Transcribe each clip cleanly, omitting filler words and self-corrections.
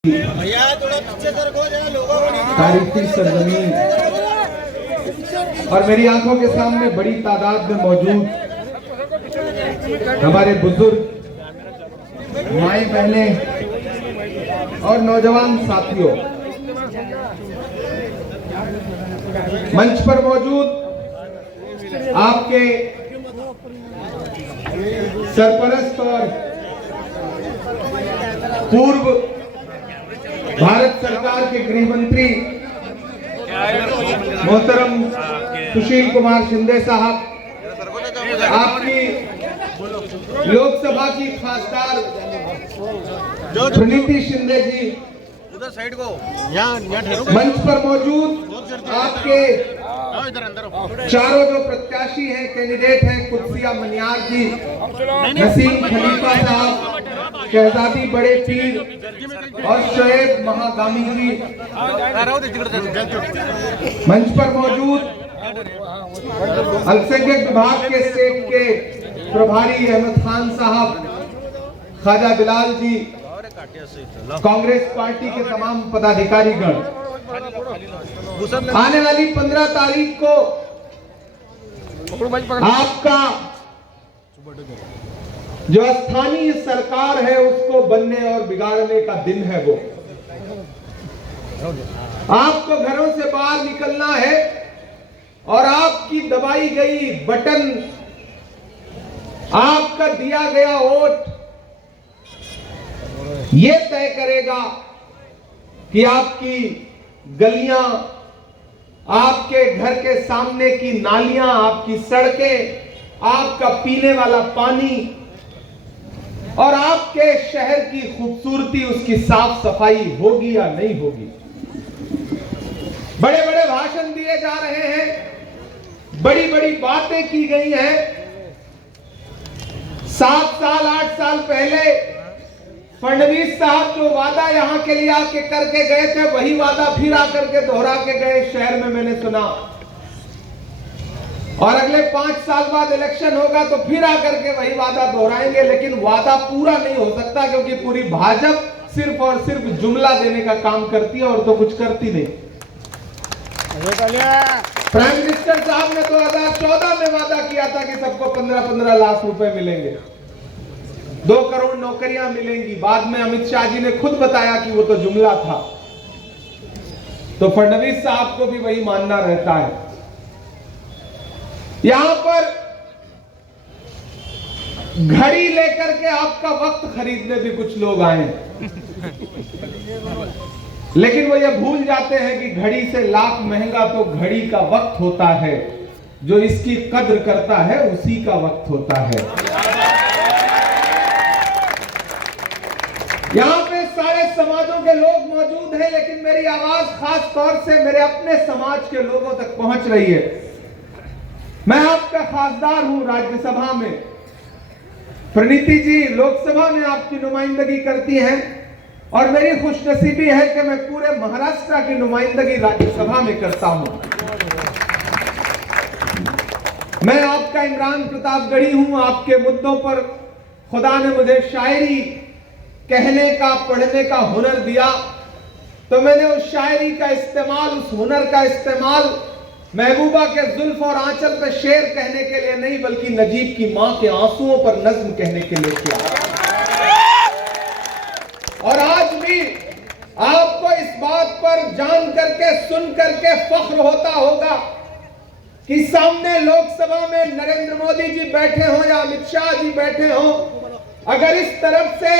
तारीखी सरजमीन और मेरी आंखों के सामने बड़ी तादाद में मौजूद हमारे बुजुर्ग माए बहनें और नौजवान साथियों, मंच पर मौजूद आपके सरपरस्त और पूर्व भारत सरकार के गृह मंत्री मोहतरम सुशील कुमार शिंदे साहब, आपकी लोकसभा की खासदार प्रणीति शिंदे जी, उधर साइड को मंच पर मौजूद आपके चारों जो प्रत्याशी हैं, कैंडिडेट हैं, कुर्सिया मनियार जी, नसीम खलीफा साहब, शहजादी बड़े पीर और शोएब महागामी जी, मंच पर मौजूद अल्पसंख्यक विभाग के स्टेट के प्रभारी अहमद खान साहब, ख्वाजा बिलाल जी, कांग्रेस पार्टी के तमाम पदाधिकारीगण, आने वाली 15 तारीख को आपका जो स्थानीय सरकार है उसको बनने और बिगाड़ने का दिन है। वो आपको घरों से बाहर निकलना है और आपकी दबाई गई बटन, आपका दिया गया वोट ये तय करेगा कि आपकी गलियां, आपके घर के सामने की नालियां, आपकी सड़कें, आपका पीने वाला पानी और आपके शहर की खूबसूरती, उसकी साफ सफाई होगी या नहीं होगी। बड़े बड़े भाषण दिए जा रहे हैं, बड़ी बड़ी बातें की गई हैं। 7 साल 8 साल पहले फडणवीस साहब जो वादा यहां के लिए आके करके गए थे, वही वादा फिर आकर के दोहरा के गए शहर में, मैंने सुना। और अगले 5 साल बाद इलेक्शन होगा तो फिर आकर के वही वादा दोहराएंगे, लेकिन वादा पूरा नहीं हो सकता क्योंकि पूरी भाजपा सिर्फ और सिर्फ जुमला देने का काम करती है और तो कुछ करती नहीं। प्राइम मिनिस्टर साहब ने 2014 में वादा किया था कि सबको 15-15 लाख रुपए मिलेंगे, 2 करोड़ नौकरियां मिलेंगी। बाद में अमित शाह जी ने खुद बताया कि वो तो जुमला था। तो फडणवीस साहब को भी वही मानना रहता है। यहां पर घड़ी लेकर के आपका वक्त खरीदने भी कुछ लोग आए, लेकिन वो ये भूल जाते हैं कि घड़ी से लाख महंगा तो घड़ी का वक्त होता है, जो इसकी कद्र करता है उसी का वक्त होता है। यहां पे सारे समाजों के लोग मौजूद हैं, लेकिन मेरी आवाज खास तौर से मेरे अपने समाज के लोगों तक पहुंच रही है। मैं आपका खासदार हूं राज्यसभा में, प्रणीति जी लोकसभा में आपकी नुमाइंदगी करती हैं और मेरी खुशनसीबी है कि मैं पूरे महाराष्ट्र की नुमाइंदगी राज्यसभा में करता हूं। मैं आपका इमरान प्रतापगढ़ी हूं। आपके मुद्दों पर खुदा ने मुझे शायरी कहने का, पढ़ने का हुनर दिया, तो मैंने उस शायरी का इस्तेमाल, उस हुनर का इस्तेमाल महबूबा के जुल्फ और आंचल पे शेर कहने के लिए नहीं, बल्कि नजीब की मां के आंसुओं पर नज्म कहने के लिए किया। और आज भी आपको इस बात पर जान करके, सुन करके फख्र होता होगा कि सामने लोकसभा में नरेंद्र मोदी जी बैठे हों या अमित शाह जी बैठे हों, अगर इस तरफ से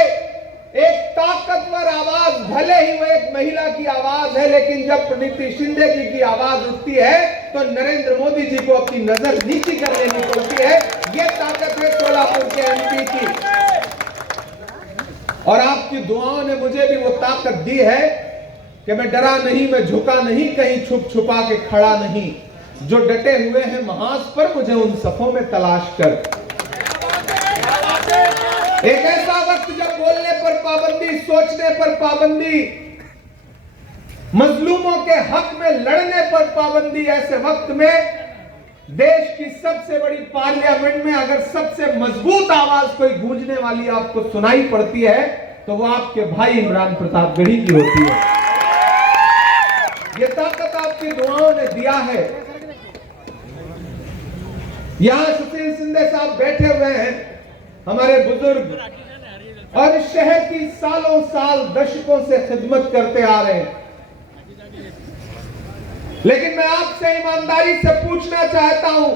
एक ताकतवर आवाज, भले ही वो एक महिला की आवाज है, लेकिन जब प्रणीति शिंदे जी की आवाज उठती है तो नरेंद्र मोदी जी को अपनी नजर नीची कर लेनी पड़ती है। ये ताकत है सोलापुर के एमपी की। और आपकी दुआओं ने मुझे भी वो ताकत दी है कि मैं डरा नहीं, मैं झुका नहीं, कहीं छुप छुपा के खड़ा नहीं। जो डटे हुए हैं महाज पर, मुझे उन सफों में तलाश कर। एक ऐसा वक्त जब बोलने पर पाबंदी, सोचने पर पाबंदी, मजलूमों के हक में लड़ने पर पाबंदी, ऐसे वक्त में देश की सबसे बड़ी पार्लियामेंट में अगर सबसे मजबूत आवाज कोई गूंजने वाली आपको सुनाई पड़ती है तो तो वो आपके भाई इमरान प्रतापगढ़ी की होती है। ये ताकत आपकी दुआओं ने दिया है। यहां सुशील शिंदे साहब बैठे हुए हैं, हमारे बुजुर्ग, और इस शहर की सालों साल दशकों से खिदमत करते आ रहे हैं। लेकिन मैं आपसे ईमानदारी से पूछना चाहता हूं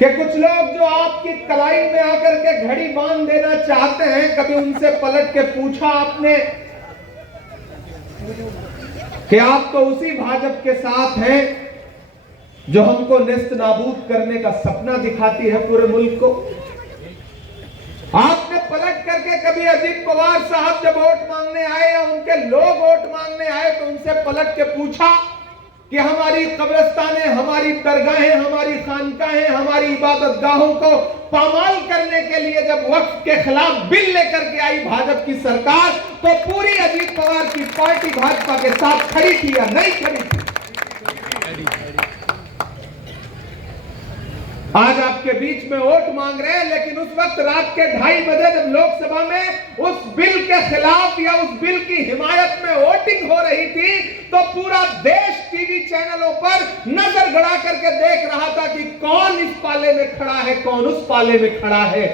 कि कुछ लोग जो आपकी कलाई में आकर के घड़ी बांध देना चाहते हैं, कभी उनसे पलट के पूछा आपने कि आप तो उसी भाजपा के साथ हैं जो हमको नेस्त नाबूद करने का सपना दिखाती है पूरे मुल्क को? आपने पलट करके कभी अजीत पवार साहब जब वोट मांगने आए या उनके लोग वोट मांगने आए तो उनसे पलट के पूछा कि हमारी कब्रिस्तानें, हमारी दरगाहें, हमारी खानकाहें, हमारी इबादत गाहों को पामाल करने के लिए जब वक्फ के खिलाफ बिल लेकर के आई भाजपा की सरकार, तो पूरी अजीत पवार की पार्टी भाजपा के साथ खड़ी थी या नहीं खड़ी थी? आज आपके बीच में वोट मांग रहे हैं, लेकिन उस वक्त रात के 2:30 बजे जब लोकसभा में उस बिल के खिलाफ या उस बिल की हिमायत में वोटिंग हो रही थी, तो पूरा देश टीवी चैनलों पर नजर गड़ा करके देख रहा था कि कौन इस पाले में खड़ा है, कौन उस पाले में खड़ा है।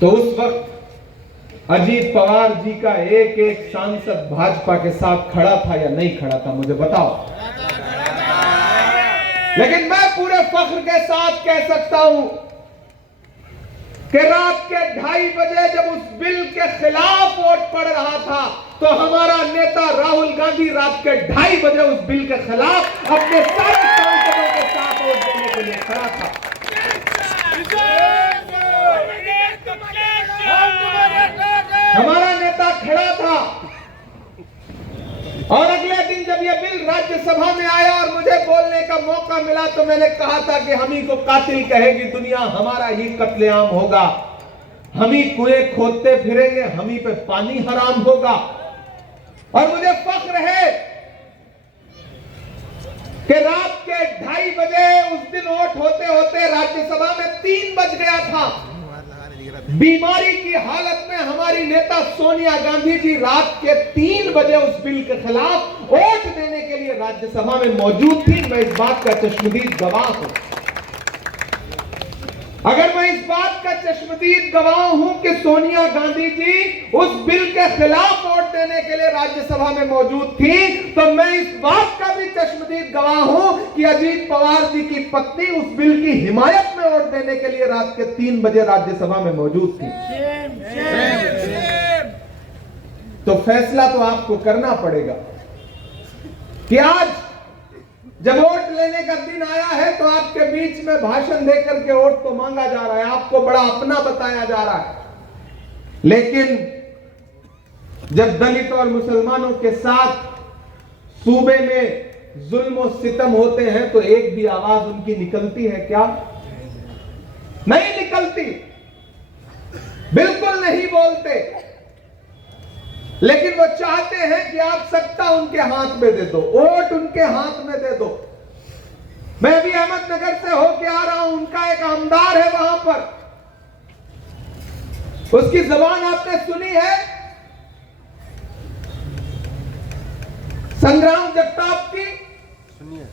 तो उस वक्त अजीत पवार जी का एक एक सांसद भाजपा के साथ खड़ा था या नहीं खड़ा था, मुझे बताओ। लेकिन मैं पूरे फख्र के साथ कह सकता हूं कि रात के 2:30 बजे जब उस बिल के खिलाफ वोट पड़ रहा था, तो हमारा नेता राहुल गांधी रात के 2:30 बजे उस बिल के खिलाफ अपने सारे सांसदों के साथ वोट देने के लिए खड़ा था। हमारा नेता खड़ा था। और अगले दिन जब यह बिल राज्यसभा में आया और मुझे बोलने का मौका मिला, तो मैंने कहा था कि हम ही को कातिल कहेगी दुनिया, हमारा ही कत्लेआम होगा, हम ही कुएं खोदते फिरेंगे, हम ही पे पानी हराम होगा। और मुझे फख्र है कि रात के 2:30 बजे उस दिन वोट होते होते राज्यसभा में 3 बज गया था। बीमारी की हालत में हमारी नेता सोनिया गांधी जी रात के 3 बजे उस बिल के खिलाफ वोट देने के लिए राज्यसभा में मौजूद थी। मैं इस बात का चश्मदीद गवाह हूं। अगर मैं इस बात का चश्मदीद गवाह हूं कि सोनिया गांधी जी उस बिल के खिलाफ वोट देने के लिए राज्यसभा में मौजूद थी, तो मैं इस बात का भी चश्मदीद गवाह हूं कि अजीत पवार जी की पत्नी उस बिल की हिमायत में वोट देने के लिए रात के 3 बजे राज्यसभा में मौजूद थी। तो फैसला तो आपको करना पड़ेगा कि आज जब वोट लेने का दिन आया है, तो आपके बीच में भाषण देकर के वोट तो मांगा जा रहा है, आपको बड़ा अपना बताया जा रहा है। लेकिन जब दलित और मुसलमानों के साथ सूबे में जुल्म और सितम होते हैं, तो एक भी आवाज उनकी निकलती है क्या? नहीं निकलती, बिल्कुल नहीं बोलते। लेकिन वो चाहते हैं कि आप सत्ता उनके हाथ में दे दो, वोट उनके हाथ में दे दो। मैं अभी अहमदनगर से होके आ रहा हूं, उनका एक आमदार है वहां पर, उसकी जबान आपने सुनी है, संग्राम जगताप की। सुनिए।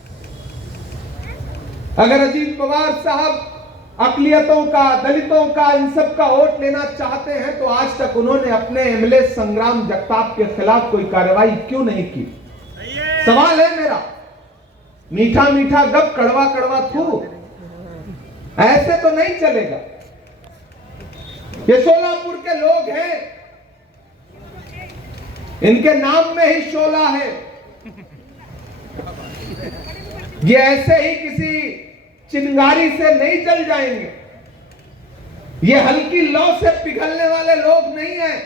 अगर अजीत पवार साहब अकलियतों का, दलितों का, इन सब का वोट लेना चाहते हैं, तो आज तक उन्होंने अपने एमएलए संग्राम जगताप के खिलाफ कोई कार्रवाई क्यों नहीं की? सवाल है मेरा। मीठा मीठा गप, कड़वा कड़वा थू, ऐसे तो नहीं चलेगा। ये सोलापुर के लोग हैं, इनके नाम में ही शोला है। ये ऐसे ही किसी चिंगारी से नहीं जल जाएंगे। ये हल्की लौ से पिघलने वाले लोग नहीं हैं।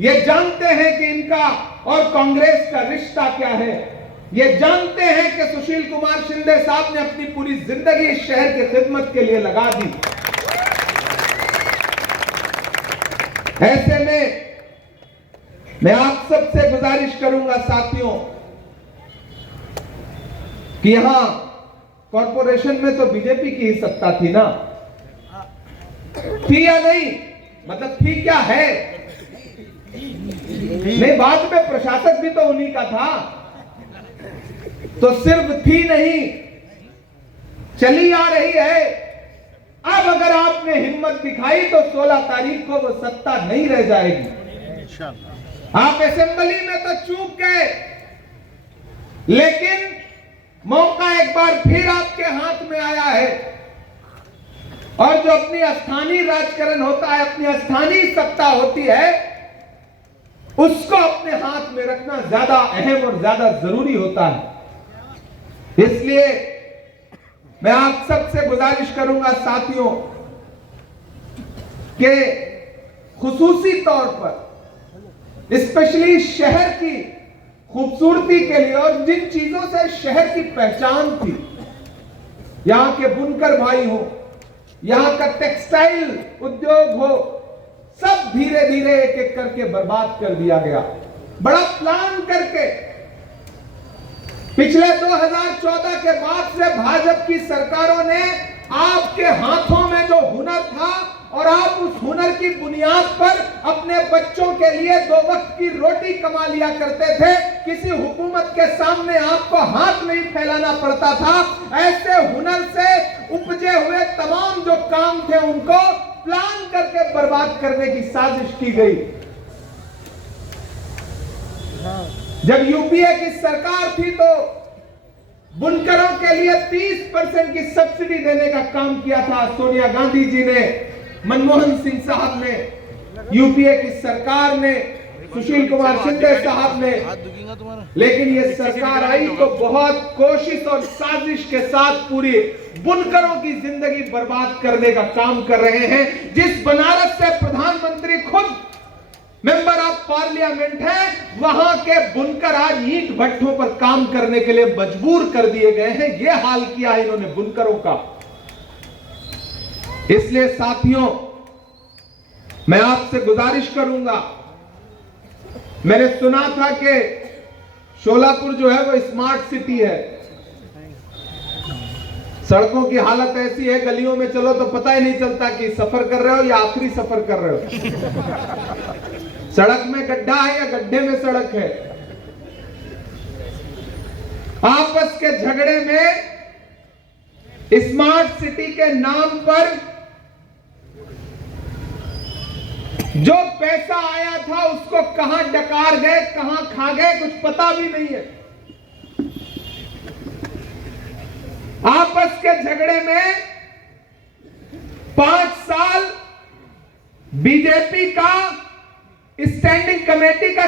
ये जानते हैं कि इनका और कांग्रेस का रिश्ता क्या है। ये जानते हैं कि सुशील कुमार शिंदे साहब ने अपनी पूरी जिंदगी इस शहर की खिदमत के लिए लगा दी। ऐसे में मैं आप सबसे गुजारिश करूंगा साथियों कि यहां कॉर्पोरेशन में तो बीजेपी की ही सत्ता थी ना? थी या नहीं? मतलब थी क्या है? नहीं, बाद में प्रशासक भी तो उन्हीं का था। तो सिर्फ थी नहीं, चली आ रही है। अब अगर आपने हिम्मत दिखाई तो 16 तारीख को वो सत्ता नहीं रह जाएगी। आप असेंबली में तो चूक गए, लेकिन मौका एक बार फिर आपके हाथ में आया है। और जो अपनी स्थानीय राजकारण होता है, अपनी स्थानीय सत्ता होती है, उसको अपने हाथ में रखना ज्यादा अहम और ज्यादा जरूरी होता है। इसलिए मैं आप सबसे गुजारिश करूंगा साथियों कि खुसूसी तौर पर स्पेशली शहर की खूबसूरती के लिए और जिन चीजों से शहर की पहचान थी, यहां के बुनकर भाई हो, यहां का टेक्सटाइल उद्योग हो, सब धीरे धीरे एक एक करके बर्बाद कर दिया गया। बड़ा प्लान करके पिछले 2014 के बाद से भाजपा की सरकारों ने आपके हाथों में जो हुनर था और आप उस हुनर की बुनियाद पर अपने बच्चों के लिए 2 वक्त की रोटी कमा लिया करते थे। किसी हुकूमत के सामने आपको हाथ नहीं फैलाना पड़ता था। ऐसे हुनर से उपजे हुए तमाम जो काम थे उनको प्लान करके बर्बाद करने की साजिश की गई। जब यूपीए की सरकार थी तो बुनकरों के लिए 30% की सब्सिडी देने का काम किया था सोनिया गांधी जी ने, मनमोहन सिंह साहब ने, यूपीए की सरकार ने, सुशील कुमार शिंदे साहब ने। लेकिन ये सरकार आई तो बहुत कोशिश और साजिश के साथ पूरी बुनकरों की जिंदगी बर्बाद करने का काम कर रहे हैं। जिस बनारस से प्रधानमंत्री खुद मेंबर ऑफ पार्लियामेंट है, वहां के बुनकर आज ईंट भट्ठों पर काम करने के लिए मजबूर कर दिए गए हैं। यह हाल किया इन्होंने बुनकरों का। इसलिए साथियों, मैं आपसे गुजारिश करूंगा, मैंने सुना था कि शोलापुर जो है वो स्मार्ट सिटी है। सड़कों की हालत ऐसी है, गलियों में चलो तो पता ही नहीं चलता कि सफर कर रहे हो या आखिरी सफर कर रहे हो। सड़क में गड्ढा है या गड्ढे में सड़क है। आपस के झगड़े में स्मार्ट सिटी के नाम पर जो पैसा आया था उसको कहां डकार गए, कहां खा गए, कुछ पता भी नहीं है। आपस के झगड़े में 5 साल बीजेपी का स्टैंडिंग कमेटी का